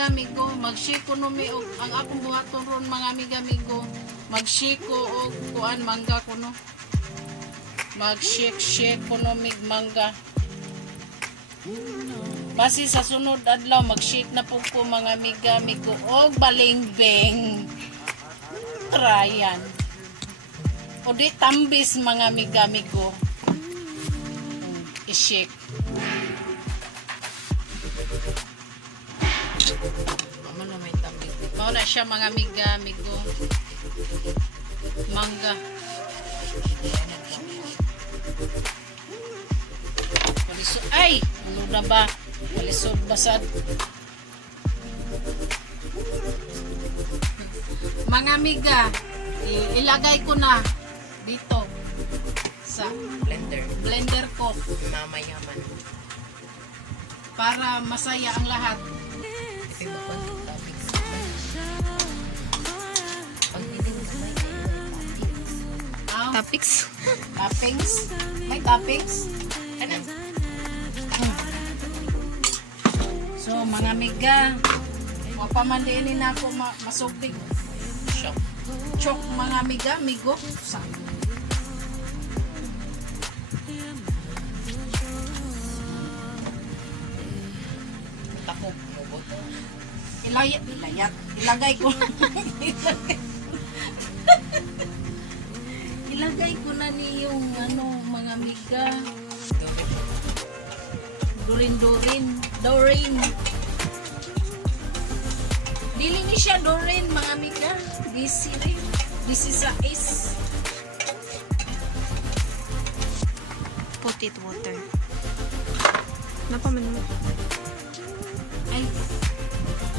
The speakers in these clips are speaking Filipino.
amiga amigo, mag-shake ko no mi og ang akong buhaton ron mga amiga amigo. Mag-shake ko og kuan mangga ko no. Mag-shake ko no mig mangga. Basi sa sunod adlaw mag-shake na pug ko mga amiga amigo og balingbing. Trayan. O di tambis mga amiga amigo. I-shake. Mama na may tambis. Mao na siya mga amiga amigo. Mangga. Palisod. Ay! Ano na ba? Palisod basad. Mga amiga, ilagay ko na dito sa blender ko Mamayaman. para masaya ang lahat. Topics. Toppings. May toppings. Ano? So, mga amiga, mapamandiin na ako masubig. Shock. Chok, mga amiga, amigo. Sa Takop. Nuboto. ilagay ko. Ilagay ko na niyong ano, mga amiga. Dorin. Dili ni siya Dorin, mga amiga. Busy rin. Busy sa is. Put it water. Napaman mo. Ay,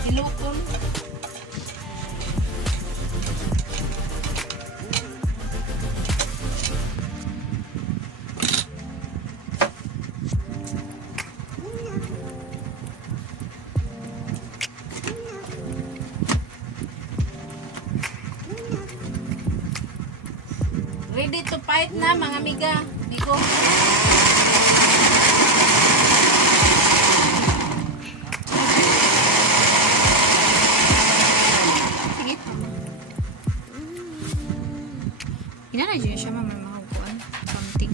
tilukon. Ready to fight na mga amiga. Amigo. Sige. Inana dyan siya mamay makakuan. Something.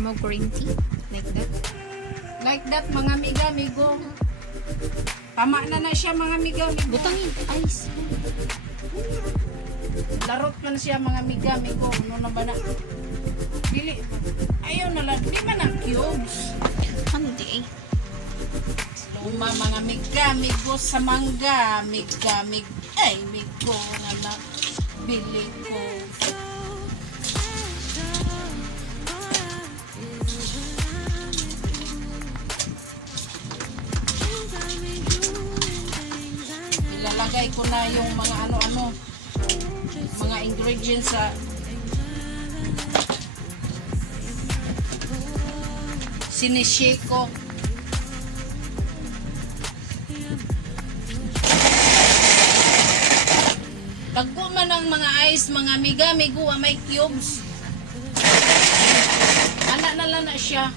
May green tea. Like that. Like that mga amiga, amigo. Tama na siya mga amiga, amigo. Butangin. Ice. Larot man siya mga amiga, amigo. Ano na ba na? Dili. Ayaw na lang. Di man ang cubes. Ano di eh? Luma mga amiga, amigo sa mangga. Amiga. Ay, amigo nga na. Bili ko. Ilalagay ko na yung mga ano-ano. Mga ingredients sa sinishake ko. Tagpo man ang mga ice, mga amigo, may cubes. Ana na lang na siya.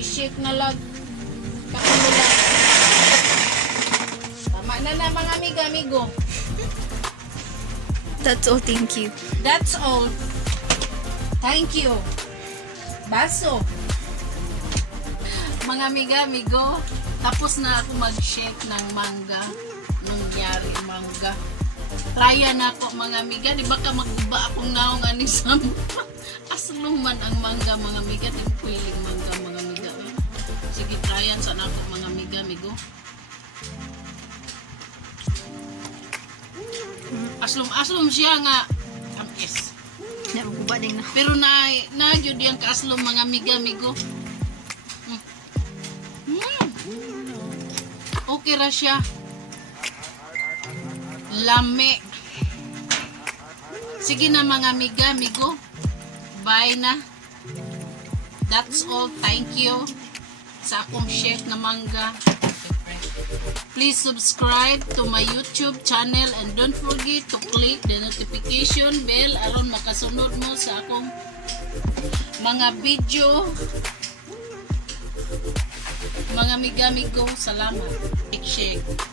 I-shake na lang. Pakulo lang. Tama na mga amigo. That's all. Thank you. That's all. Thank you. Baso. Mga amigo, tapos na ako mag-shake ng mangga. Nangyari mangga. Trya na ako mga amiga. Di ba ka mag-uba akong naong ani sa asluman ang mangga mga amiga. Di ko piling mangga mga amiga. Sige, tryan sa ako mga amigo. Aslom siya nga ampis. Na maguba din na. Pero na jud yang kaaslom mga amigo. Okay ra siya. Lame. Sige na mga amigo. Bye na. That's all. Thank you sa akong shake na mangga. Please subscribe to my YouTube channel and don't forget to click the notification bell aron makasunod mo sa akong mga video Mga amiga-amigo, salamat. Shake.